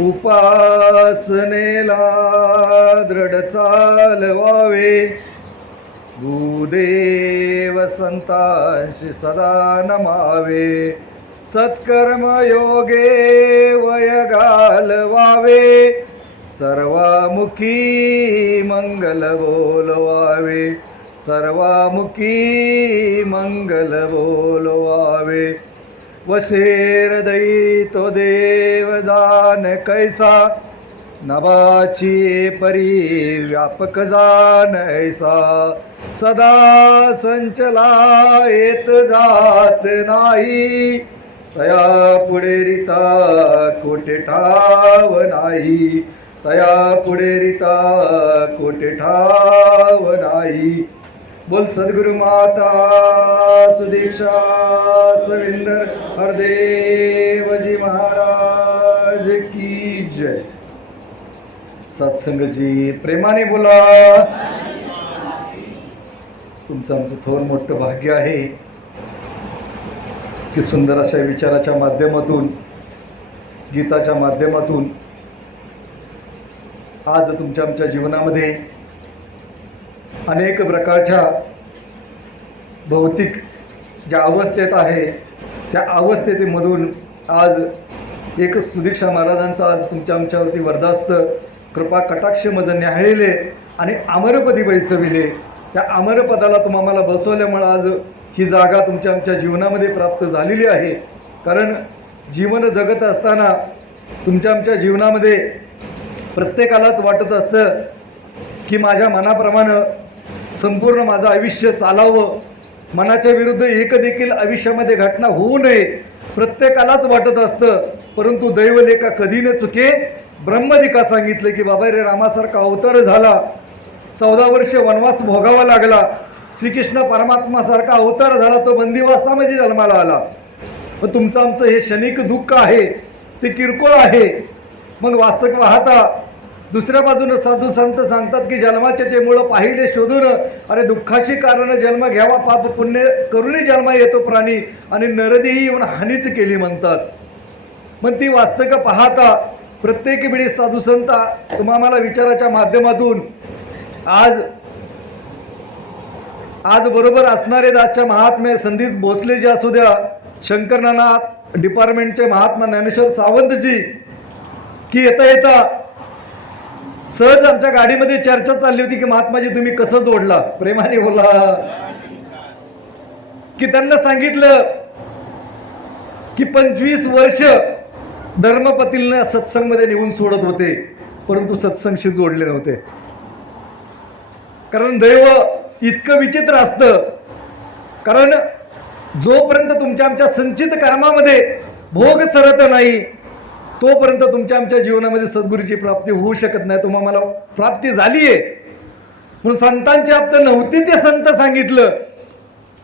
उपासनेला दृढ चालवावे, भूदेव संतांशी सदा नमावे, सत्कर्म योगे वय घालवावे, सर्वामुखी मंगल बोलवावे, सर्वामुखी मंगल बोलवावे। वशेर दई तो देव जान कैसा, नभाची परी व्यापक जान ऐसा, सदा संचला येत जात नाही, तया पुढे रीता कोठे ठाव नाही, तया पुढे रीता कोठे ठाव नाही। बोल सद्गुरु माता सुदीक्षा सविंदर हरदेवजी महाराज की जय। सत्संगजी प्रेमाने बोला। तुमचं आमचं थोर मोठं भाग्य आहे की सुंदर अशा विचाराच्या माध्यमातून, गीताच्या माध्यमातून आज तुमच्या आमच्या जीवनामध्ये अनेक प्रकारच्या भौतिक ज्या अवस्थेत आहे त्या अवस्थेमधून आज एक सुदीक्षा महाराजांचा आज तुमच्या आमच्यावरती वरदास्त कृपा कटाक्ष मज न्याहाळले आणि अमरपदी बैसविले। त्या अमरपदाला तुम्हाला बसवल्यामुळे आज ही जागा तुमच्या आमच्या जीवनामध्ये प्राप्त झालेली आहे। कारण जीवन जगत असताना तुमच्या आमच्या जीवनामध्ये प्रत्येकालाच वाटत असतं की माझ्या मनाप्रमाणे संपूर्ण माझं आयुष्य चालावं, मनाच्या विरुद्ध एक देखील आयुष्यामध्ये घटना होऊ नये, प्रत्येकालाच वाटत असतं। परंतु दैवलेखा कधी न चुके, ब्रह्मदिका सांगितलं की बाबा रे रामासारखा अवतार झाला, 14 वर्ष वनवास भोगावा लागला, श्रीकृष्ण परमात्मासारखा अवतार झाला, तो बंदिवासामध्ये जन्माला आला। मग तुमचं आमचं हे क्षणिक दुःख आहे ते किरकोळ आहे। मग वास्तविक पाहता दुसऱ्या बाजूने साधू संत सांगतात की जन्माचे ते मूळ पाहिले शोधून, अरे दुःखाशी कारण जन्म घ्यावा, पाप पुण्य करूनही जन्म येतो प्राणी, आणि नरदेही येऊन हानीच केली म्हणतात। मग ती वास्तविक पाहता प्रत्येक वेळी साधू संत तुम्हाला विचाराच्या माध्यमातून आज बरोबर असणारे दासच्या महात्मे संदीप भोसले जे असू द्या, शंकरनाथ डिपार्टमेंटचे महात्मा ज्ञानेश्वर सावंतजी, की येता सहज आमच्या गाडीमध्ये चर्चा चालली होती की महात्माजी तुम्ही कसं जोडला, प्रेमाने बोला। की त्यांना सांगितलं की 25 वर्ष धर्मपतींना सत्संगमध्ये नेऊन सोडत होते, परंतु सत्संगशी जोडले नव्हते। कारण दैव इतकं विचित्र असतं, कारण जोपर्यंत तुमच्या आमच्या संचित कर्मामध्ये भोग सरत नाही तोपर्यंत तुमच्या आमच्या जीवनामध्ये सद्गुरूची प्राप्ती होऊ शकत नाही। तुम्हाला प्राप्ती झाली आहे म्हणून संतांची प्राप्त नव्हती ते संत सांगितलं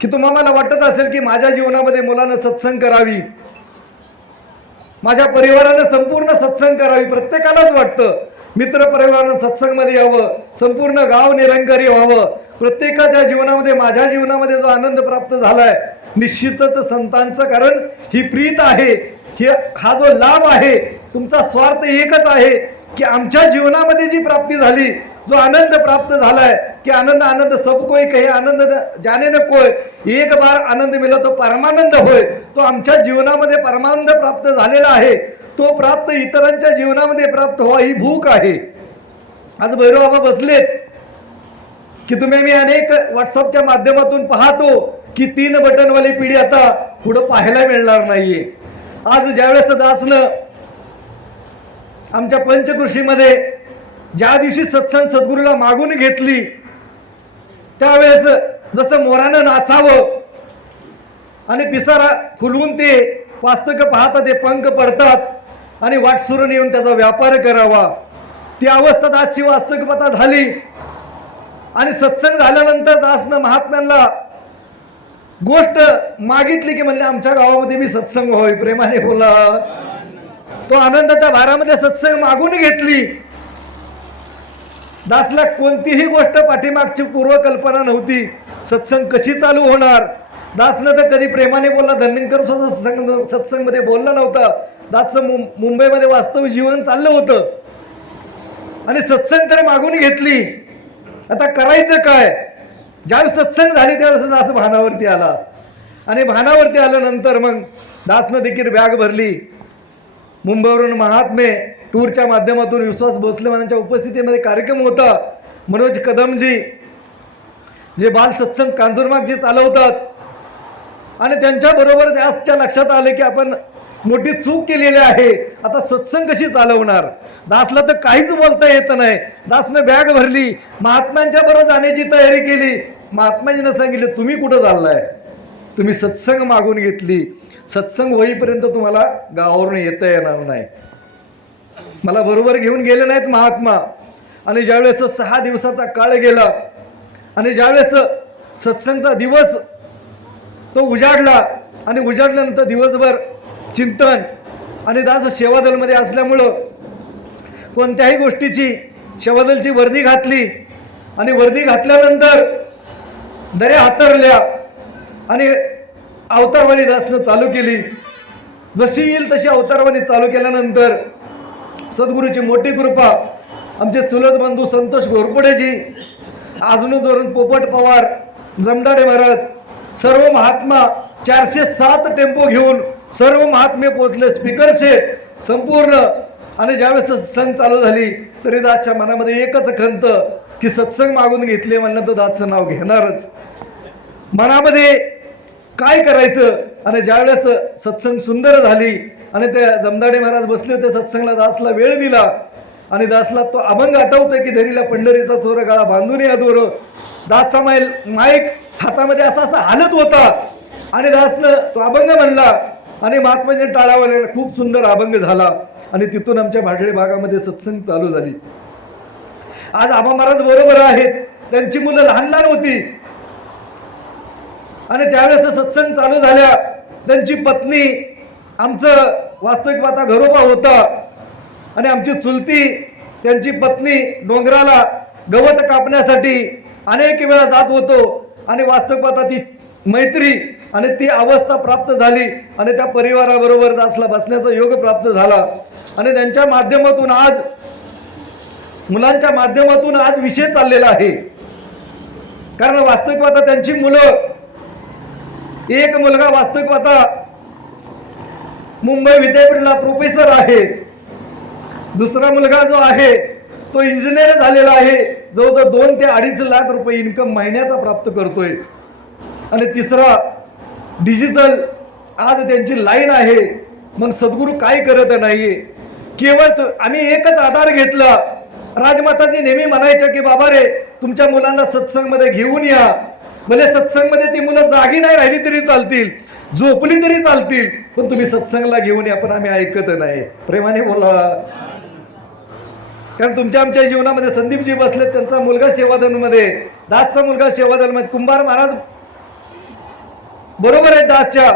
की तुम्हाला वाटत असेल की माझ्या जीवनामध्ये मुलानं सत्संग करावी, माझ्या परिवारानं संपूर्ण सत्संग करावी, प्रत्येकालाच वाटतं मित्र परिवारानं सत्संगमध्ये यावं, संपूर्ण गाव निरंकारी व्हावं, प्रत्येकाच्या जीवनामध्ये माझ्या जीवनामध्ये जो आनंद प्राप्त झालाय निश्चितच संतांचं, कारण ही प्रीत आहे, हा जो लाभ आहे, तुमचा स्वार्थ एकच आहे की आमच्या जीवनामध्ये जी प्राप्ती झाली, जो आनंद प्राप्त झालाय की आनंद सब कोई कहे आनंद जाने न कोय, एक बार आनंद मिला तो परमानंद होय, तो आमच्या जीवनामध्ये परमानंद प्राप्त झालेला आहे, तो प्राप्त इतरांच्या जीवनामध्ये प्राप्त व्हावा ही भूक आहे। आज भैरवबाबा बसलेत की तुम्ही मी अनेक व्हॉट्सअपच्या माध्यमातून पाहतो की 3 बटनवाली पिढी आता पुढे पाहायला मिळणार नाहीये। आज ज्यावेळेस दासनं आमच्या पंचकृषीमध्ये ज्या दिवशी सत्संग सद्गुरूला मागून घेतली त्यावेळेस जसं मोरानं नाचावं आणि पिसारा फुलवून ते वास्तविक पाहता ते पंख पडतात आणि वाटसुरून येऊन त्याचा व्यापार करावा, ती अवस्था दासची वास्तविकता झाली। आणि सत्संग झाल्यानंतर दासनं महात्म्यांना गोष्ट मागितली की म्हणजे आमच्या गावामध्ये मी सत्संग व्हावी, प्रेमाने बोला। तो आनंदाच्या भारामध्ये सत्संग मागून घेतली। दासला कोणतीही गोष्ट पाठीमागची पूर्वकल्पना नव्हती, सत्संग कशी चालू होणार। दासनं तर कधी प्रेमाने बोलला, धन्यंकर सत्संगमध्ये बोलला नव्हता, दासचं मुंबईमध्ये वास्तव जीवन चाललं होतं आणि सत्संग तर मागून घेतली. आता करायचं काय? ज्यावेळेस सत्संग झाली त्यावेळेस दास भानावरती आला आणि भानावरती आल्यानंतर मग दासनं देखील बॅग भरली. मुंबईवरून महात्मे टूरच्या माध्यमातून विश्वास भोसलेमानांच्या उपस्थितीमध्ये कार्यक्रम होता. मनोज कदमजी जे बाल सत्संग कांजूरमार्ग जे चालवतात आणि त्यांच्याबरोबर दासच्या लक्षात आले की आपण मोठी चूक केलेली आहे. आता सत्संग कशी चालवणार? दासला तर काहीच बोलता येत नाही. दासनं बॅग भरली, महात्म्यांच्या बरोबर जाण्याची तयारी केली. महात्माजीनं सांगितलं तुम्ही कुठं चाललाय? तुम्ही सत्संग मागून घेतली, सत्संग होईपर्यंत तुम्हाला गावावरून येता येणार नाही. मला बरोबर घेऊन गेले नाहीत महात्मा. आणि ज्यावेळेस 6 दिवसाचा काळ गेला आणि ज्यावेळेस सत्संगचा दिवस तो उजाडला आणि उजाडल्यानंतर दिवसभर चिंतन आणि दास सेवादलमध्ये असल्यामुळं कोणत्याही गोष्टीची सेवादलची वर्दी घातली आणि वर्दी घातल्यानंतर दऱ्या हातरल्या आणि अवतारवाणी दासनं चालू केली. जशी येईल तशी अवतारवाणी चालू केल्यानंतर सद्गुरूची मोठी कृपा, आमचे चुलत बंधू संतोष घोरपडेजी, आजनूजवरून पोपट पवार, जमदाडे महाराज, सर्व महात्मा 407 टेम्पो घेऊन सर्व महात्मे पोचले, स्पीकरचे संपूर्ण. आणि ज्यावेळेस सत्संग चालू झाली तरी दासच्या मनामध्ये एकच खंत की सत्संग मागून घेतले म्हणलं तर दासचं नाव घेणारच. मनामध्ये काय करायचं? आणि ज्यावेळेस सत्संग सुंदर झाली आणि ते जमदाडे महाराज बसले होते सत्संगला, दासला वेळ दिला आणि दासला तो अभंग आठवतोय की धरीला पंढरीचा चोर गाळा बांधून या दोर. दासचा माईक हातामध्ये असा असा हालत होता आणि दासनं तो अभंग म्हणला आणि महात्माजीने टाळावलेला खूप सुंदर अभंग झाला आणि तिथून आमच्या भाडळे भागामध्ये सत्संग चालू झाली. आज आबा महाराज बरोबर आहेत, त्यांची मुलं लहान लहान होती आणि त्यावेळेस सत्संग चालू झाल्या. त्यांची पत्नी, आमचं वास्तविक पाहता घरोबा होता आणि आमची चुलती, त्यांची पत्नी डोंगराला गवत कापण्यासाठी अनेक वेळा जात होतो आणि वास्तविक पाहता ती मैत्री आणि ती अवस्था प्राप्त झाली आणि त्या परिवाराबरोबर दासला बसण्याचा योग प्राप्त झाला. आणि त्यांच्या माध्यमातून आज मुलांच्या माध्यमातून आज विषय चाललेला आहे. कारण वास्तविक पाहता त्यांची मुलं, एक मुलगा वास्तविक पाहता मुंबई विद्यापीठला प्रोफेसर आहे, दुसरा मुलगा जो आहे तो इंजिनियर झालेला आहे, जवळजवळ 2 ते 2.5 लाख रुपये इन्कम महिन्याचा प्राप्त करतोय. आणि तिसरा डिजिटल आज त्यांची लाईन आहे. मग सद्गुरू काय करत नाहीये, केवळ आम्ही एकच आधार घेतला. राजमाताजी नेहमी म्हणायच्या की बाबा रे तुमच्या मुलांना सत्संगमध्ये घेऊन या. भले सत्संगमध्ये ती मुलं जागी नाही राहिली तरी चालतील, झोपली तरी चालतील, पण तुम्ही सत्संगला घेऊन या. पण आम्ही ऐकत नाही. प्रेमाने बोला. कारण तुमच्या आमच्या जीवनामध्ये संदीपजी बसले, त्यांचा मुलगा सेवादलमध्ये, दासचा मुलगा सेवादलमध्ये, कुंभार महाराज बरोबर आहे दासच्या,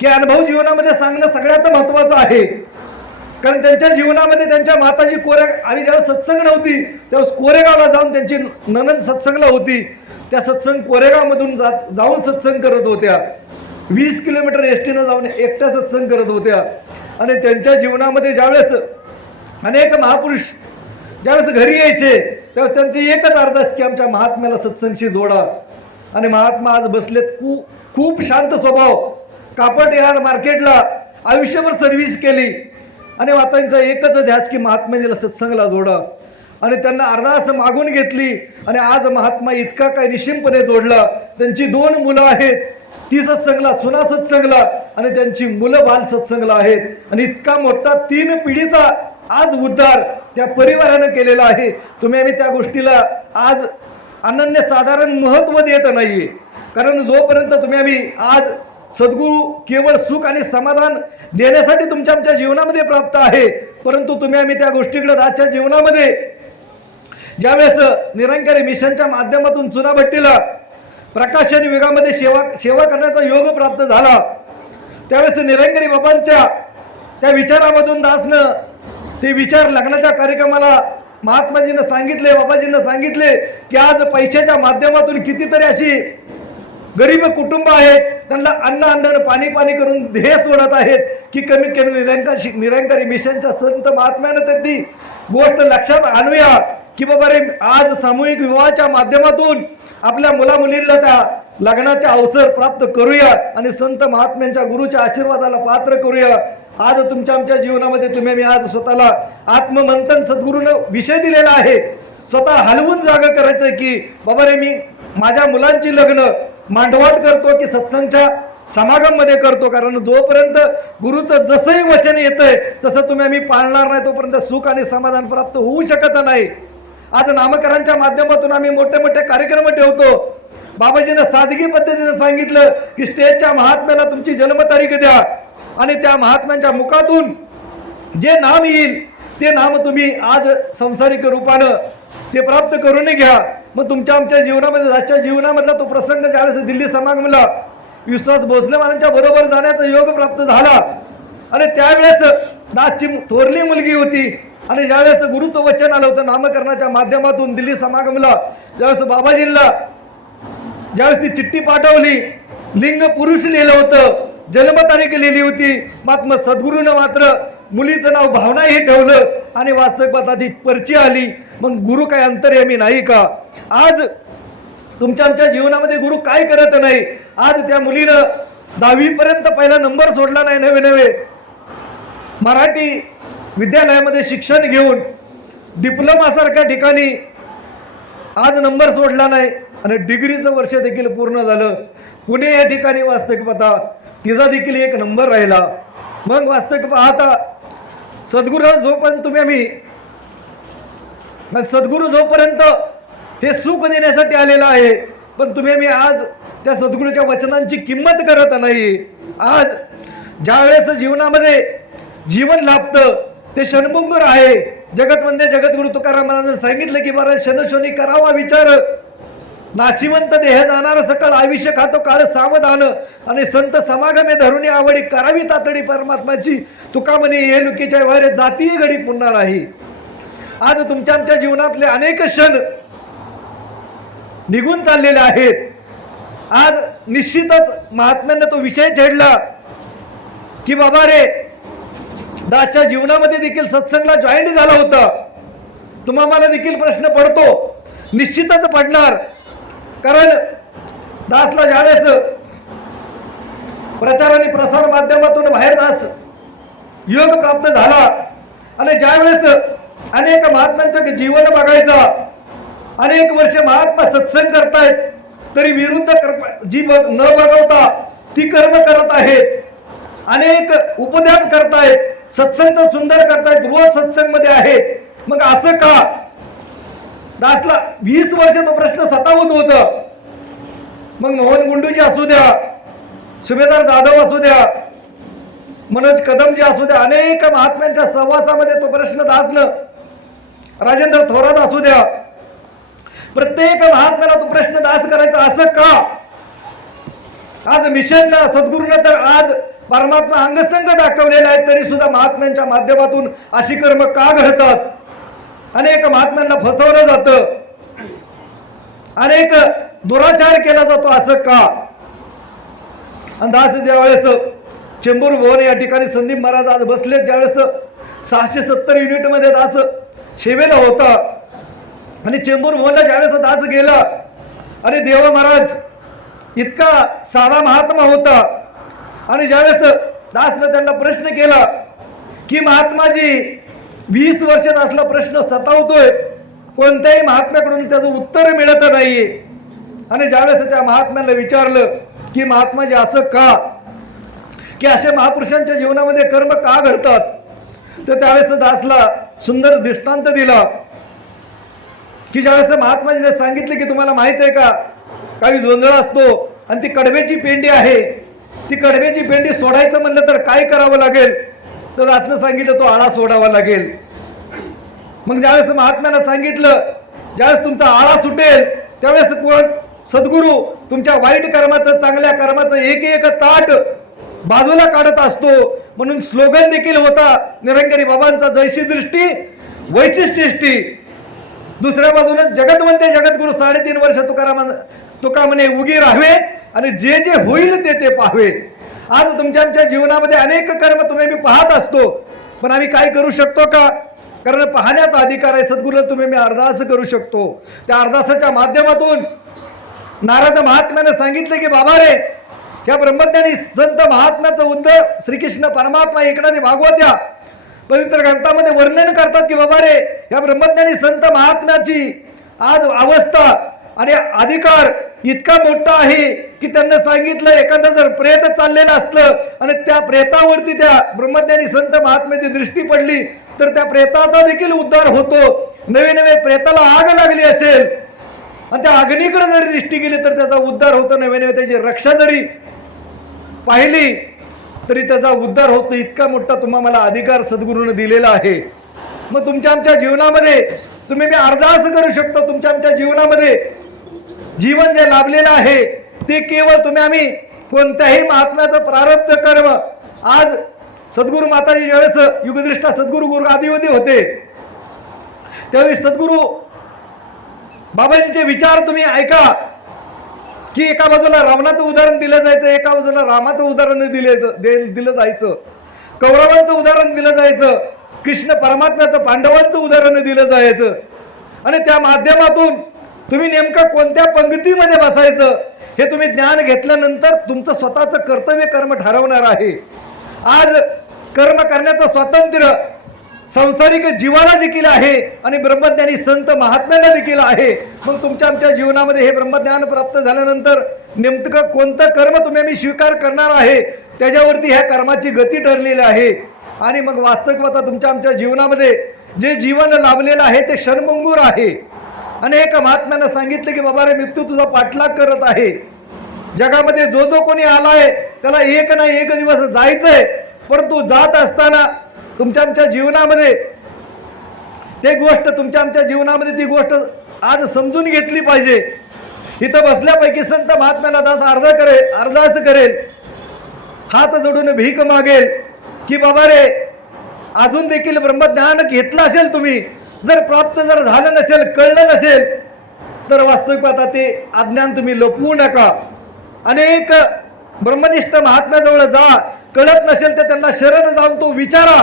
की अनुभव जीवनामध्ये सांगणं सगळ्यात महत्वाचं आहे. कारण त्यांच्या जीवनामध्ये त्यांच्या माताजी आम्ही ज्यावेळेस सत्संग नव्हती त्यावेळेस कोरेगावला जाऊन त्यांची नणंद सत्संगला होती. त्या सत्संग कोरेगावमधून जाऊन सत्संग करत होत्या. 20 किलोमीटर एसटीनं जाऊन एकट्या सत्संग करत होत्या. आणि त्यांच्या जीवनामध्ये ज्यावेळेस अनेक महापुरुष ज्यावेळेस घरी यायचे त्यावेळेस त्यांची एकच अरदास की आमच्या महात्म्याला सत्संगशी जोडा. आणि महात्मा आज बसलेत, खूप शांत स्वभाव, कापड यार्ड मार्केटला आयुष्यभर सर्व्हिस केली आणि मातांचा एकच ध्यास की महात्म्याला सत्संगला जोडा. आणि त्यांना अरदास मागून घेतली आणि आज महात्मा इतका काय निश्चिंतपणे जोडला. त्यांची 2 मुलं आहेत, ती सत्संगला, सुना सत्संगला आणि त्यांची मुलं बाल सत्संगला आहेत. आणि इतका मोठा 3 पिढीचा आज उद्धार त्या परिवारानं केलेला आहे. तुम्ही आम्ही त्या गोष्टीला आज अनन्यसाधारण महत्त्व देत नाहीये. कारण जोपर्यंत तुम्ही आम्ही आज सद्गुरू केवळ सुख आणि समाधान देण्यासाठी तुमच्या आमच्या जीवनामध्ये प्राप्त आहे, परंतु तुम्ही आम्ही त्या गोष्टीकडे आजच्या जीवनामध्ये ज्यावेळेस निरंकारी मिशनच्या माध्यमातून चुनाभट्टीला प्रकाशन युगामध्ये सेवा करण्याचा योग प्राप्त झाला, त्यावेळेस निरंकारी बाबांच्या त्या विचारामधून दासनं ते विचार लग्नाच्या कार्यक्रमाला महात्माजींना सांगितले, बाबाजींना सांगितले की आज पैशाच्या माध्यमातून कितीतरी अशी गरीब कुटुंब आहेत त्यांना अन्न अन्न पाणी पाणी करून ध्येय सोडत आहेत की कमीत कमी निरंकारी मिशनच्या संत महात्म्यानं तर ती गोष्ट लक्षात आणूया की बाबा रे आज सामूहिक विवाहाच्या माध्यमातून आपल्या मुला मुलींना त्या लग्नाचा अवसर प्राप्त करूया आणि संत महात्म्यांच्या गुरुच्या आशीर्वादाला पात्र करूया। आज तुमच्या आमच्या जीवनामध्ये तुम्ही मी आज स्वतःला आत्ममंथन सद्गुरूनं विषय दिलेला आहे। स्वतः हलवून जागा करायचं की बाबा रे मी माझ्या मुलांची लग्न मांडवात करतो की सत्संगच्या समागममध्ये करतो, कारण जोपर्यंत गुरुचं जसंही वचन येतंय तसं तुम्ही आम्ही पाळणार नाही तोपर्यंत सुख आणि समाधान प्राप्त होऊ शकत नाही। आज नामकरांच्या माध्यमातून आम्ही मोठे मोठे कार्यक्रम ठेवतो। बाबाजीनं सादगी पद्धतीने सांगितलं की स्टेजच्या महात्म्याला तुमची जन्मतारीख द्या आणि त्या महात्म्यांच्या मुखातून जे नाम येईल ते नाम तुम्ही आज संसारिक रूपानं ते प्राप्त करून घ्या। मग तुमच्या आमच्या जीवनामध्ये आजच्या जीवनामधला तो प्रसंग ज्यावेळेस दिल्ली समागमला विश्वास भोसले महाराजांच्या बरोबर जाण्याचा योग प्राप्त झाला आणि त्यावेळेस दासची थोरली मुलगी होती आणि ज्यावेळेस गुरुचं वचन आलं होतं नामकरणाच्या माध्यमातून दिल्ली समागमला ज्यावेळेस बाबाजींना ज्यावेळेस ती चिठ्ठी पाठवली लिंग पुरुष लिहिलं होतं, जन्मतारीख लिहिली होती, मात्र सद्गुरूनं मात्र मुलीचं नाव भावना हे ठेवलं आणि वास्तविक पाहता ती पर्ची आली। मग गुरु काय अंतर्यामी नाही का? आज तुमच्या आमच्या जीवनामध्ये गुरु काय करत नाही। आज त्या मुलीनं 10वी पर्यंत पहिला नंबर सोडला नाही, नवे नवे मराठी विद्यालयामध्ये शिक्षण घेऊन डिप्लोमा सारख्या ठिकाणी आज नंबर सोडला नाही आणि डिग्रीचं वर्ष देखील पूर्ण झालं। पुणे या ठिकाणी वास्तविक पाहता तिचा देखील एक नंबर राहिला। मग वास्तविक पाहता सद्गुरू जोपर्यंत तुम्ही आम्ही सद्गुरू जोपर्यंत हे सुख देण्यासाठी आलेला आहे, पण तुम्ही आम्ही आज त्या सद्गुरूच्या वचनांची किंमत करत नाही। आज ज्यावेळेस जीवनामध्ये जीवन लाभतं ते क्षणभंगुर आहे। जगतवंदे जगद्गुरु तुकाराम महाराजांनी सांगितलं की बरं क्षणशोनी करावा विचार, नाशिवंत देह जाणार सकळ आयुष्य खातो काळ सावधान आणि संत समागमे धरुणी आवडी करावी तातडी परमात्माची तुका म्हणे हे लुकीच्या वारे जाती घडी पुन्हा नाही। आज तुमच्या आमच्या जीवनातले अनेक क्षण निघून चाललेले आहेत। आज निश्चितच महात्म्यांना तो विषय छेडला की बाबा रे दासच्या जीवनामध्ये देखील सत्संगला जॉईंट झाला होता, तुम्हाला देखील प्रश्न पडतो, निश्चितच पडणार, कारण दासला ज्यावेळेस प्रचार आणि प्रसार माध्यमातून बाहेर दास योग प्राप्त झाला आणि ज्यावेळेस अनेक महात्म्यांचं जीवन बघायचा, अनेक वर्ष महात्मा सत्संग करतायत तरी विरुद्ध जी न बघवता ती कर्म करत आहेत, अनेक उपद्यान करतायत, सत्संग तर सुंदर करतायत, रोज सत्संग मध्ये आहेत, मग असं का? दासला 20 वर्ष तो प्रश्न सतावत होता। मग मोहन गुंडूजी असू द्या, सुभेदार जाधव असू द्या, मनोज कदमजी असू द्या, अनेक महात्म्यांच्या सहवासामध्ये तो प्रश्न दासनं, राजेंद्र थोरात असू द्या, प्रत्येक महात्म्याला तो प्रश्न दास करायचा असं का? आज मिशनला सद्गुरूनं तर आज परमात्मा अंगसंग दाखवलेला आहे, तरी सुद्धा महात्म्यांच्या माध्यमातून अशी कर्म का घडतात? अनेक महात्म्यांना फसवलं जातं, अनेक दुराचार केला जातो, असं का? आणि दास ज्यावेळेस चेंबूर भवन या ठिकाणी संदीप महाराज आज बसले, ज्यावेळेस 670 युनिटमध्ये दास सेवेला होता आणि चेंबूर भवनला ज्यावेळेस दास गेला आणि देवा महाराज इतका साधा महात्मा होता आणि ज्यावेळेस दासनं त्यांना प्रश्न केला की महात्माजी 20 वर्ष दासला प्रश्न सतावतोय, कोणत्याही महात्म्याकडून त्याचं उत्तर मिळत नाहीये आणि ज्यावेळेस त्या महात्म्याला विचारलं की महात्माजी असं का, की अशा महापुरुषांच्या जीवनामध्ये कर्म का घडतात, तर त्यावेळेस दासला सुंदर दृष्टांत दिला की ज्यावेळेस महात्माजीने सांगितले की तुम्हाला माहित आहे का काही जोंधळा असतो आणि ती कडव्याची पेंडी आहे, ती कडव्याची पेंडी सोडायचं म्हणलं तर काय करावं लागेल, तर दासनं सांगितलं तो आळा सोडावा लागेल। मग ज्यावेळेस महात्म्याला सांगितलं ज्यावेळेस तुमचा आळा सुटेल त्यावेळेस कोण सद्गुरू तुमच्या वाईट कर्माचं चांगल्या कर्माचं एक एक ताट बाजूला काढत असतो, म्हणून स्लोगन देखील होता निरंकारी बाबांचा जैशी दृष्टी वैशिष्ट्यष्टी। दुसऱ्या बाजूने जगतवंते जगद्गुरु 3.5 वर्ष तुका म्हणे उगी राहावे आणि जे जे होईल ते ते पाहावे. आज तुमच्या आमच्या जीवनामध्ये अनेक कर्म तुम्ही मी पाहत असतो, पण आम्ही काय करू शकतो का? कारण पाहण्याचा अधिकार आहे. सद्गुरूला तुम्ही मी अरदास करू शकतो. त्या अरदासाच्या माध्यमातून नारद महात्म्याने सांगितले की बाबा रे, ह्या ब्रह्मज्ञानी संत महात्म्याचं उद्धव श्रीकृष्ण परमात्मा एकनाथी भागवत या पवित्र ग्रंथामध्ये वर्णन करतात की बाबा रे, ह्या ब्रह्मज्ञानी संत महात्म्याची आज अवस्था आणि अधिकार इतका मोठा आहे की त्यांना सांगितलं एखादं जर प्रेत चाललेलं असलं आणि त्या प्रेतावरती त्या ब्रह्मज्ञानी संत महात्म्याची दृष्टी पडली तर त्या प्रेताचा देखील उद्धार होतो. नवे नवे प्रेताला आग लागली असेल आणि त्या अग्नीकडे जरी दृष्टी गेली तर त्याचा उद्धार होतो. नवे नवे त्याची रक्षा जरी पाहिली तरी त्याचा उद्धार होतो. इतका मोठा तुम्हाला मला अधिकार सद्गुरूने दिलेला आहे. मग तुमच्या आमच्या जीवनामध्ये तुम्ही मी अरदास करू शकतो. तुमच्या आमच्या जीवनामध्ये जीवन जे लाभलेलं आहे ते केवळ तुम्ही आम्ही कोणत्याही महात्म्याचं प्रारब्ध कर्म. आज सद्गुरू माताजी ज्यावेळेस युगदृष्टा सद्गुरू गुरु आदिवदी होते त्यावेळी सद्गुरू बाबाजींचे विचार तुम्ही ऐका की एका बाजूला रावणाचं उदाहरण दिलं जायचं, एका बाजूला रामाचं उदाहरण दिलं जायचं, कौरवांचं उदाहरण दिलं जायचं, कृष्ण परमात्म्याचं पांडवांचं उदाहरण दिलं जायचं. आणि त्या माध्यमातून तुम्ही नेमकं कोणत्या पंक्तीमध्ये बसायचं हे तुम्ही ज्ञान घेतल्यानंतर तुमचं स्वतःचं कर्तव्य कर्म ठरवणार आहे. आज कर्म करण्याचं स्वातंत्र्य संसारिक जीवाला देखील आहे आणि ब्रह्मज्ञानी संत महात्म्याला देखील आहे. मग तुमच्या आमच्या जीवनामध्ये हे ब्रह्मज्ञान प्राप्त झाल्यानंतर नेमकं कोणतं कर्म तुम्ही आम्ही स्वीकार करणार आहे त्याच्यावरती ह्या कर्माची गती ठरलेली आहे. आणि मग वास्तविकता तुमच्या आमच्या जीवनामध्ये जे जीवन लाभलेलं आहे ते क्षणभंगूर आहे. अनेक महात्म्यानं सांगितले की बाबा रे, मृत्यू तुझा पाठलाग करत आहे. जगामध्ये जो जो कोणी आलाय त्याला एक ना एक दिवस जायचंय, परंतु जात असताना तुमच्या आमच्या जीवनामध्ये ते गोष्ट तुमच्या आमच्या जीवनामध्ये ती गोष्ट आज समजून घेतली पाहिजे. इथं बसल्यापैकी संत महात्म्याला दास अरदास करेल, हात जोडून भीक मागेल की बाबा रे, अजून देखील ब्रह्मज्ञान घेतलं असेल तुम्ही, जर प्राप्त जर झालं नसेल, कळलं नसेल तर वास्तविकता ते अज्ञान तुम्ही लपवू नका. अनेक ब्रह्मनिष्ठ महात्म्याजवळ जा, कळत नसेल तर त्यांना शरण जाऊन तो विचारा.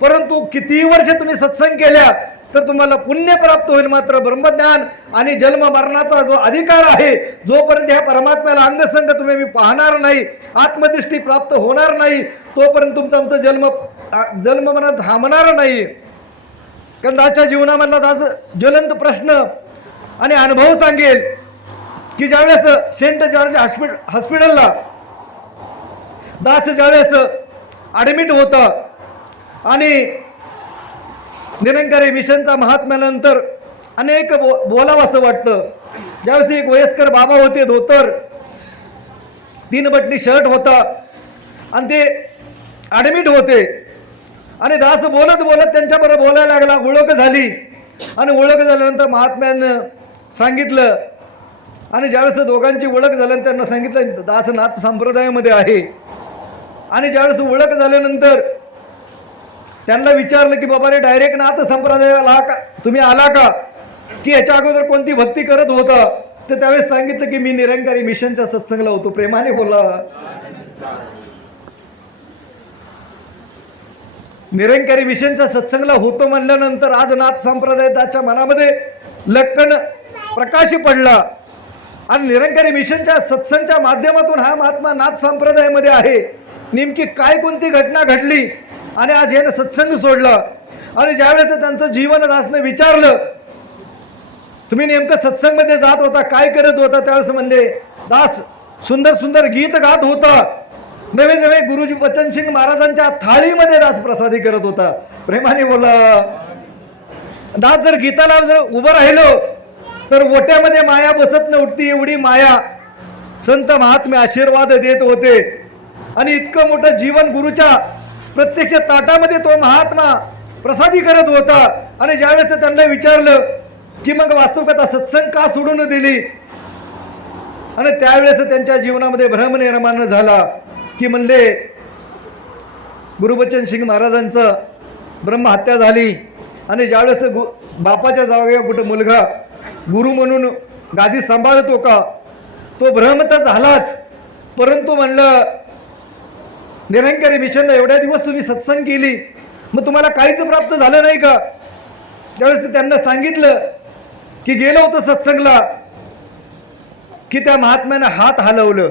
परंतु किती वर्ष तुम्ही सत्संग केल्या तर तुम्हाला पुण्य प्राप्त होईल. मात्र ब्रह्मज्ञान आणि जन्म मरणाचा जो अधिकार आहे, जोपर्यंत ह्या परमात्म्याला अंगसंग तुम्ही पाहणार नाही, आत्मदृष्टी प्राप्त होणार नाही, तोपर्यंत तुमचा आमचा जन्म मरण थांबणार नाही. कंदाच्या जीवनामधला दास ज्वलंत प्रश्न आणि अनुभव सांगेल की ज्यावेळेस सेंट जॉर्ज हॉस्पिटलला दास ज्यावेळेस ॲडमिट होता आणि निरंकारी मिशनचा महात्म्यानंतर अनेक बोलावं असं वाटतं. ज्यावेळेस एक वयस्कर बाबा होते, धोतर 3 बटणी शर्ट होता आणि ते ॲडमिट होते आणि दास बोलत बोलत त्यांच्याबरोबर बोलायला लागला. ओळख झाली आणि ओळख झाल्यानंतर महात्म्यानं सांगितलं आणि ज्यावेळेस दोघांची ओळख झाल्यानंतर त्यांना सांगितलं दास नाथ संप्रदायामध्ये आहे. आणि ज्यावेळेस ओळख झाल्यानंतर त्यांना विचारलं की बाबा रे, डायरेक्ट नाथ संप्रदायाला का तुम्ही आला का, की याच्या अगोदर कोणती भक्ती करत होता? तर त्यावेळेस सांगितलं की मी निरंकारी मिशनच्या सत्संगला होतो. प्रेमाने बोला. निरंकारी मिशनच्या सत्संगला होतो म्हणल्यानंतर आज नाथ संप्रदायाच्या मनामध्ये लक्कन प्रकाश पडला आणि निरंकारी मिशनच्या सत्संगच्या माध्यमातून हा महात्मा नाथ संप्रदायामध्ये आहे. नेमकी काय कोणती घटना घडली आणि आज यानं सत्संग सोडला. आणि ज्यावेळेस त्यांचं जीवन दासनं विचारलं तुम्ही नेमकं सत्संगमध्ये जात होता, काय करत होता, त्यावेळेस म्हणले दास सुंदर सुंदर गीत गात होता, नवे नवे गुरुजी बचनसिंग महाराजांच्या थाळीमध्ये दास प्रसादी करत होता. प्रेमाने बोला. दास जर गीताला जर उभं राहिलो तर ओट्यामध्ये माया बसत नव्हती, एवढी माया संत महात्मे आशीर्वाद देत होते. आणि इतकं मोठं जीवन गुरुच्या प्रत्यक्ष ताटामध्ये तो महात्मा प्रसादी करत होता. आणि ज्यावेळेस त्यांना विचारलं की मग वास्तविकता सत्संग का सोडून दिली, आणि त्यावेळेस त्यांच्या जीवनामध्ये भ्रम निर्माण झाला की म्हणले गुरुबचन सिंग महाराजांचं ब्रह्महत्या झाली आणि ज्यावेळेस बापाच्या जागेवर कुठं मुलगा गुरु म्हणून गादी सांभाळतो का, तो भ्रम तर झालाच. परंतु म्हणलं निरंकारी मिशनला एवढ्या दिवस तुम्ही सत्संग केली, मग तुम्हाला काहीच प्राप्त झालं नाही का? त्यावेळेस त्यांना सांगितलं की गेलो होतो सत्संगला, की त्या महात्म्यानं हात हलवलं,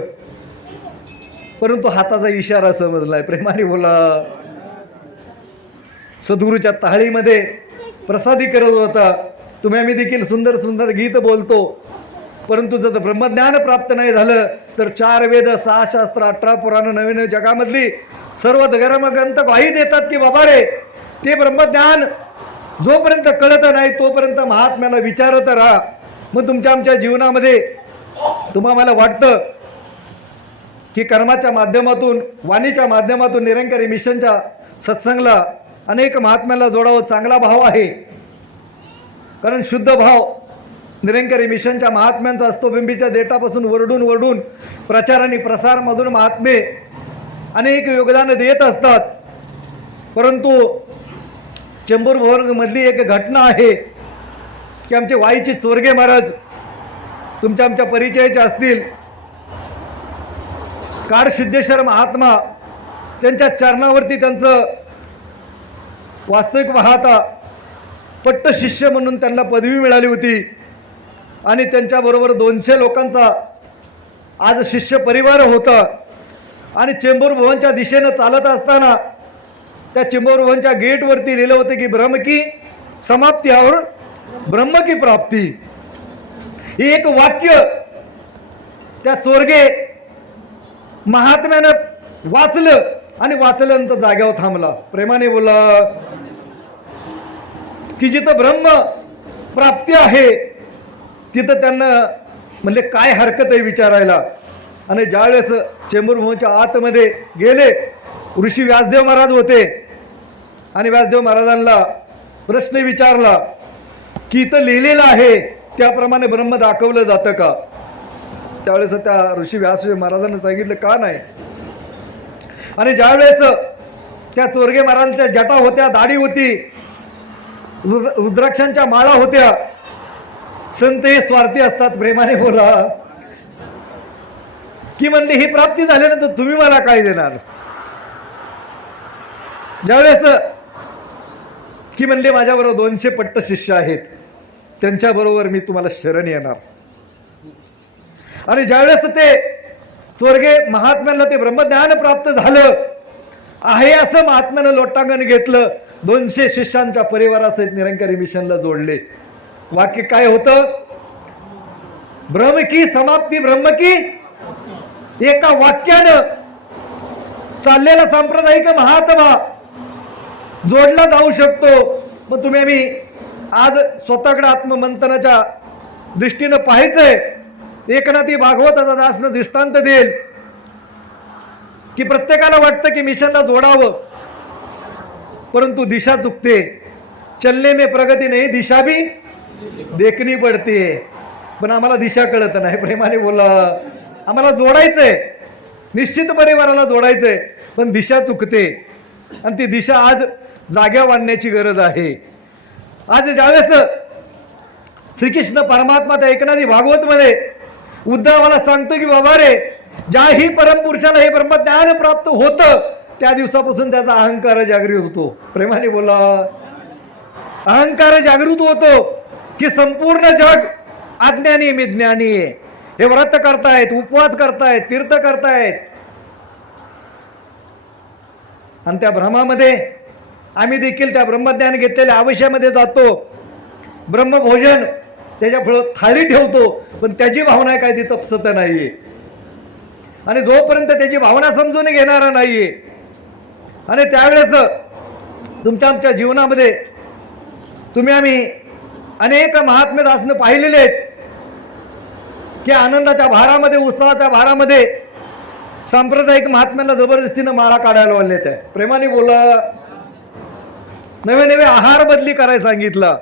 परंतु हाताचा इशारा समजलाय. प्रेमाने बोला. सद्गुरूच्या ताळीमध्ये प्रसादी करत होता. तुम्ही आम्ही देखील सुंदर सुंदर गीत बोलतो, परंतु जर ब्रह्मज्ञान प्राप्त नाही झालं तर 4 वेद 6 शास्त्र 18 पुराण नवीन जगामधली सर्व धर्मग्रंथ ग्वाही देतात की बाबा रे, ते ब्रह्मज्ञान जोपर्यंत कळत नाही तोपर्यंत महात्म्याला विचारत राहा. मग तुमच्या आमच्या जीवनामध्ये तुम्हाला वाटतं की कर्माच्या माध्यमातून, वाणीच्या माध्यमातून निरंकारी मिशनच्या सत्संगला अनेक महात्म्याला जोडावं, चांगला भाव आहे. कारण शुद्ध भाव निरंकारी मिशनच्या महात्म्यांचा असतो. बिंबीच्या देठापासून वरडून वरडून प्रचार आणि प्रसारमधून महात्मे अनेक योगदान देत असतात. परंतु चेंबूर भवनमधली एक घटना आहे की आमचे वाईचे चोरगे महाराज तुमच्या आमच्या परिचयाचे असतील. काळसिद्धेश्वर महात्मा, त्यांच्या चरणावरती त्यांचं वास्तविक पाहता पट्ट शिष्य म्हणून त्यांना पदवी मिळाली होती आणि त्यांच्याबरोबर 200 लोकांचा आज शिष्य परिवार होता. आणि चेंबूर भवनच्या दिशेनं चालत असताना त्या चेंबूर भवनच्या गेटवरती लिहिलं होतं की ब्रह्म की समाप्ती और ब्रह्म की प्राप्ती. हे एक वाक्य त्या चोरगे महात्म्यानं वाचलं आणि वाचल्यानंतर जाग्यावर थांबला. प्रेमाने बोला. की जिथं ब्रह्म प्राप्ती आहे तिथं त्यांना म्हणले काय हरकत आहे विचारायला. आणि ज्यावेळेस चेंबूर भवनच्या आतमध्ये गेले, ऋषी व्यासदेव महाराज होते आणि व्यासदेव महाराजांना प्रश्न विचारला की इथं लिहिलेलं आहे त्याप्रमाणे ब्रह्म दाखवलं जातं का? त्यावेळेस त्या ऋषी व्यासदेव महाराजांना सांगितलं का नाही. आणि ज्यावेळेस त्या चोरगे महाराजांच्या जटा होत्या, दाढी होती, रुद्राक्षांच्या माळा होत्या. संत हे स्वार्थी असतात. प्रेमाने बोला. की म्हणले ही प्राप्ती झाल्यानंतर तुम्ही मला काय देणार? ज्यावेळेस की म्हणले माझ्याबरोबर 200 पट्ट शिष्य आहेत, त्यांच्याबरोबर मी तुम्हाला शरण येणार. आणि ज्यावेळेस ते चोरगे महात्म्याला ते ब्रह्मज्ञान प्राप्त झालं आहे असं महात्म्यानं लोटांगण घेतलं, 200 शिष्यांच्या परिवारासहित निरंकारी मिशनला जोडले. वाक्य काय होतं? ब्रह्म की समाप्ती ब्रह्म की. एका वाक्यानं चाललेला सांप्रदायिक महात्मा जोडला जाऊ शकतो. मग तुम्ही आम्ही आज स्वतःकडे आत्ममंथनाच्या दृष्टीनं पाहायचंय. एकनाथी भागवताचा दासनं दृष्टांत देईल की प्रत्येकाला वाटतं की मिशनला जोडावं, परंतु दिशा चुकते. चलने में प्रगती नाही, दिशा भी देखनी पडते. पण आम्हाला दिशा कळत नाही. प्रेमाने बोला. आम्हाला जोडायचंय, निश्चित परिवाराला जोडायचंय, पण दिशा चुकते. आणि ती दिशा आज जाग्यावर आणण्याची गरज आहे. आज ज्यावेळेस श्रीकृष्ण परमात्मा त्या एकनाथी भागवतमध्ये उद्धवाला सांगतो की बाबा रे, ज्याही परमपुरुषाला हे ब्रह्मज्ञान प्राप्त होतं त्या दिवसापासून त्याचा अहंकार जागृत होतो. प्रेमाने बोला. अहंकार जागृत होतो की संपूर्ण जग अज्ञानी मी ज्ञानी आहे. हे व्रत करतायत, उपवास करतायत, तीर्थ करतायत, आणि त्या भ्रमामध्ये आम्ही देखील त्या ब्रह्मज्ञान घेतलेल्या आयुष्यामध्ये जातो. ब्रह्मभोजन त्याच्या फळ थाळी ठेवतो, पण त्याची भावना काय ती तपसत नाहीये. आणि जोपर्यंत त्याची भावना समजून घेणारा नाहीये, आणि त्यावेळेस तुमच्या आमच्या जीवनामध्ये तुम्ही आम्ही अनेक महात्मे दासनं पाहिलेले आहेत की आनंदाच्या भारामध्ये, उत्साहाच्या भारामध्ये सांप्रदायिक महात्म्याला जबरदस्तीनं माळा काढायला वाढलेत आहे. प्रेमाने बोला. नवे नवे आहार बदली करायला सांगितला.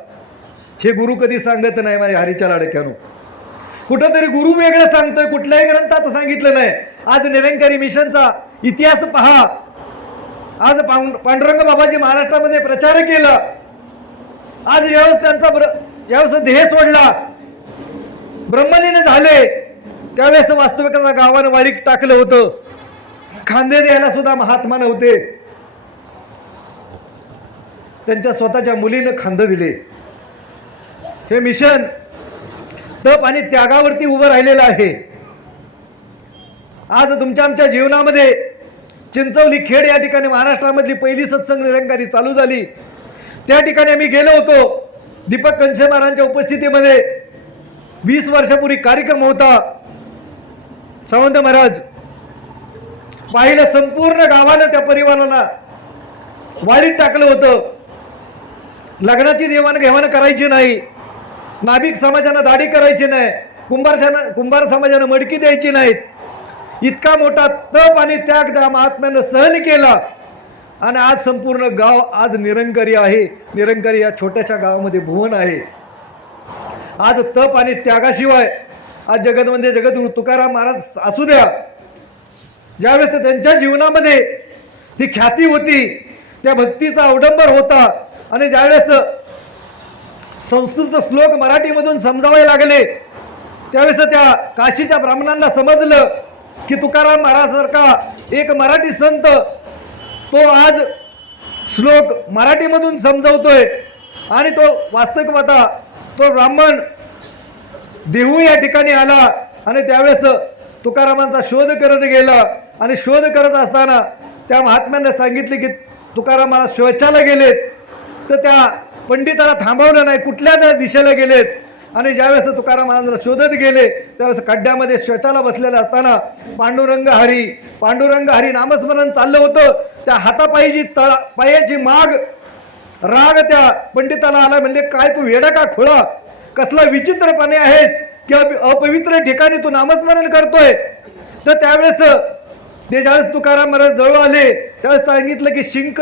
हे गुरु कधी सांगत नाही माझ्या हरीच्या लाडक्यानो. कुठंतरी गुरु वेगळं सांगतोय, कुठल्याही ग्रंथात सांगितलं नाही. आज निरंकारी मिशनचा इतिहास पहा. आज पांडुरंग बाबाजी महाराष्ट्रामध्ये प्रचार केला. आज ज्यावेळेस त्यांचा ज्यावेळेस देह सोडला, ब्रह्मलीन झाले, त्यावेळेस वास्तविकता गावानं वाळीक टाकलं होतं. खांदे द्यायला सुद्धा महात्मा नव्हते. त्यांच्या स्वतःच्या मुलीनं खांदे दिले. हे मिशन तप आणि त्यागावरती उभं राहिलेलं आहे. आज तुमच्या आमच्या जीवनामध्ये चिंचवली खेड या ठिकाणी महाराष्ट्रामधली पहिली सत्संग निरंकारी चालू झाली. त्या ठिकाणी आम्ही गेलो होतो. दीपक कंशे महाराजांच्या उपस्थितीमध्ये 20 वर्षापूर्वी कार्यक्रम होता. सावंत महाराज पाहिलं, संपूर्ण गावानं त्या परिवाराला वाळीत टाकलं होतं. लग्नाची देवाणघेवाण करायची नाही, नाभिक समाजानं दाढी करायची नाही, कुंभार समाजानं मडकी द्यायची नाहीत. इतका मोठा तप आणि त्याग त्या महात्म्यानं सहन केला आणि आज संपूर्ण गाव आज निरंकारी आहे. निरंकारी या छोट्याशा गावामध्ये भुवन आहे. आज तप आणि त्यागाशिवाय आज जगतमध्ये जगद्गुरू तुकाराम महाराज असू द्या, ज्यावेळेस त्यांच्या जीवनामध्ये ती ख्याती होती, त्या भक्तीचा अवडंबर होता आणि ज्यावेळेस संस्कृत श्लोक मराठीमधून समजावे लागले त्यावेळेस त्या काशीच्या ब्राह्मणांना समजलं की तुकाराम महाराजांसारखा एक मराठी संत तो आज श्लोक मराठीमधून समजवतोय आणि तो वास्तविकता तो ब्राह्मण देहू या ठिकाणी आला आणि त्यावेळेस तुकारामांचा शोध करत गेला आणि शोध करत असताना त्या महात्म्यांना सांगितले की तुकाराम महाराज शौचाला गेलेत. तर त्या पंडिताला थांबवलं नाही, कुठल्या दिशेला गेलेत आणि ज्यावेळेस तुकाराम महाराजांना शोधत गेले त्यावेळेस खड्ड्यामध्ये शौचाला बसलेला असताना पांडुरंग हरी नामस्मरण चाललं होतं. त्या हातापायीची पायाची माग राग त्या पंडिताला आला. म्हणजे काय तू वेडा का खोळा, कसला विचित्रपणे आहेस किंवा अपवित्र ठिकाणी तू नामस्मरण करतोय. तर त्यावेळेस ते ज्यावेळेस तुकाराम महाराज जवळ आले त्यावेळेस सांगितलं की शिंक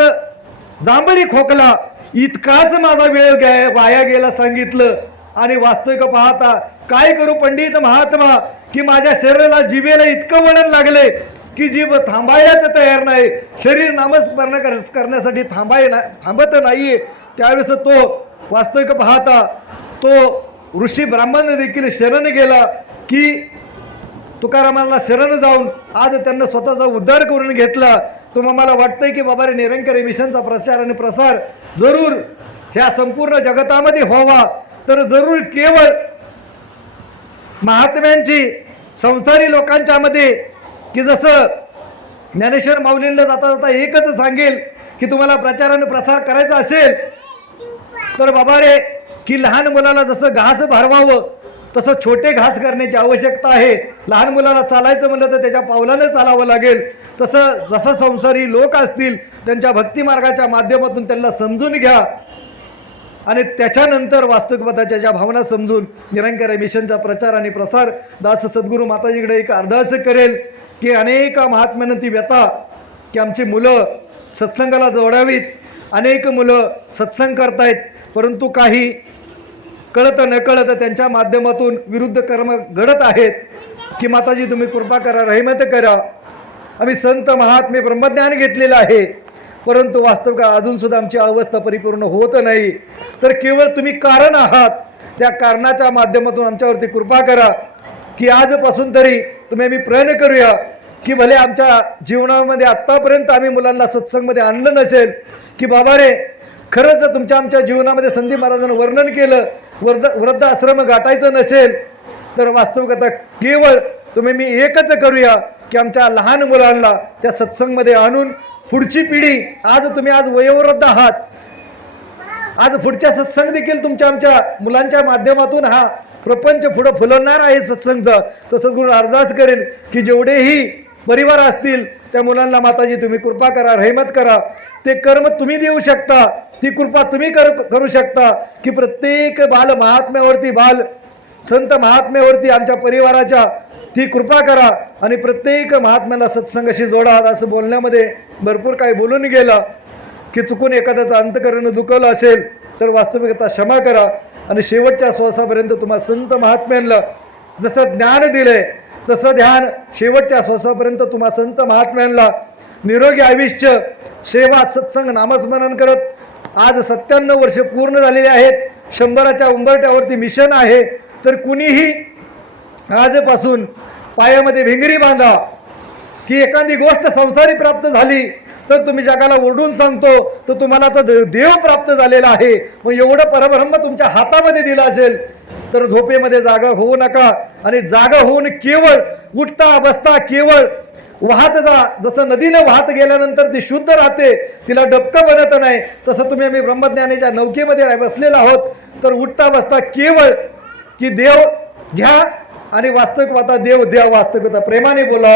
जांभळी खोकला, इतकाच माझा वेळ वाया गेला सांगितलं. आणि वास्तविक पाहता काय करू पंडित महात्मा की माझ्या शरीराला जिभेला इतकं वळण लागले की जीभ थांबायलाच तयार नाही. शरीर नामस्मरण करण्यासाठी थांबत नाहीये. त्यावेळेस तो वास्तविक पाहता तो ऋषी ब्राह्मण देखील शरण गेला की तुकारामांना शरण जाऊन आज त्यांना स्वतःचा उद्धार करून घेतला. तुम्हाला मला वाटतंय की बाबा रे निरंकारी मिशनचा प्रचार आणि प्रसार जरूर ह्या संपूर्ण जगतामध्ये व्हावा. तर जरूर केवळ महात्म्यांची संसारी लोकांच्या मध्ये की जसं ज्ञानेश्वर माऊलींना जाता जाता एकच सांगेल की तुम्हाला प्रचार आणि प्रसार करायचा असेल तर बाबा रे की लहान मुलाला जसं घास भरवावं तसं छोटे घास करण्याची आवश्यकता आहे. लहान मुलाला चालायचं म्हणलं तर त्याच्या पावलानं चालावं लागेल. तसं जसं संसारी लोक असतील त्यांच्या भक्तिमार्गाच्या माध्यमातून त्यांना समजून घ्या आणि त्याच्यानंतर वास्तविकताच्या ज्या भावना समजून निरंकारी मिशनचा प्रचार आणि प्रसार. दास सद्गुरू माताजीकडे एक अरदास करेल की अनेक महात्म्यानं ती व्यथा की आमची मुलं सत्संगाला जोडावीत. अनेक मुलं सत्संग करतायत परंतु काही कळत नकळत त्यांच्या माध्यमातून विरुद्ध कर्म घडत आहेत की माताजी तुम्ही कृपा करा, रहमत करा. आम्ही संत महात्मे ब्रह्मज्ञान घेतलेलं आहे परंतु वास्तविक अजूनसुद्धा आमची अवस्था परिपूर्ण होत नाही. तर केवळ तुम्ही कारण आहात, त्या कारणाच्या माध्यमातून आमच्यावरती कृपा करा की आजपासून तरी तुम्ही आम्ही प्रयत्न करूया की भले आमच्या जीवनामध्ये आत्तापर्यंत आम्ही मुलांना सत्संगमध्ये आणलं नसेल की बाबा रे खरंच तुमच्या आमच्या जीवनामध्ये संधी महाराजांनं वर्णन केलं वृद्ध आश्रम गाठायचं नसेल तर वास्तविकता केवळ तुम्ही मी एकच करूया की आमच्या लहान मुलांना त्या सत्संगमध्ये आणून पुढची पिढी आज वयोवृद्ध आहात, आज पुढच्या सत्संग देखील तुमच्या आमच्या मुलांच्या माध्यमातून हा प्रपंच पुढं फुलवणार आहे सत्संगचा. तसंच गुरु अरदास करेल की जेवढेही परिवार असतील त्या मुलांना माताजी तुम्ही कृपा करा, रहमत करा. ते कर्म तुम्ही देऊ शकता, ती कृपा तुम्ही करू शकता की प्रत्येक बाल महात्म्यावरती संत महात्म्यावरती आमच्या परिवाराच्या ती कृपा करा आणि प्रत्येक महात्म्याला सत्संगाशी जोडा. असं बोलण्यामध्ये भरपूर काही बोलून गेला की चुकून एखाद्याचं अंतकरण दुखवलं असेल तर वास्तविकता क्षमा करा. आणि शेवटच्या श्वासापर्यंत तुम्हाला संत महात्म्यांना जसं ज्ञान दिलंय तसं ध्यान शेवटच्या श्वासापर्यंत तुम्हाला संत महात्म्यांना निरोगी आयुष्य सेवा सत्संग नामस्मरण करत आज 97 वर्ष पूर्ण झालेले आहेत. 100च्या उंबरठ्यावरती मिशन आहे. तर कुणीही आजपासून पायामध्ये भिंगरी बांधा की एखादी गोष्ट संसारी प्राप्त झाली तर तुम्ही जगाला ओरडून सांगतो तर तुम्हाला तर देव प्राप्त झालेला आहे. मग एवढं परब्रह्म तुमच्या हातामध्ये दिलं असेल तर झोपेमध्ये जागा होऊ नका आणि जागा होऊन केवळ उठता बसता केवळ वाहत जा. जसं नदीनं वाहत गेल्यानंतर ती शुद्ध राहते, तिला डबकं बनत नाही, तसं तुम्ही आम्ही ब्रह्मज्ञानाच्या नौकेमध्ये बसलेलो आहोत. तर उठता बसता केवळ की देव घ्या आणि वास्तविक आता देव द्या. वास्तविकता प्रेमाने बोला.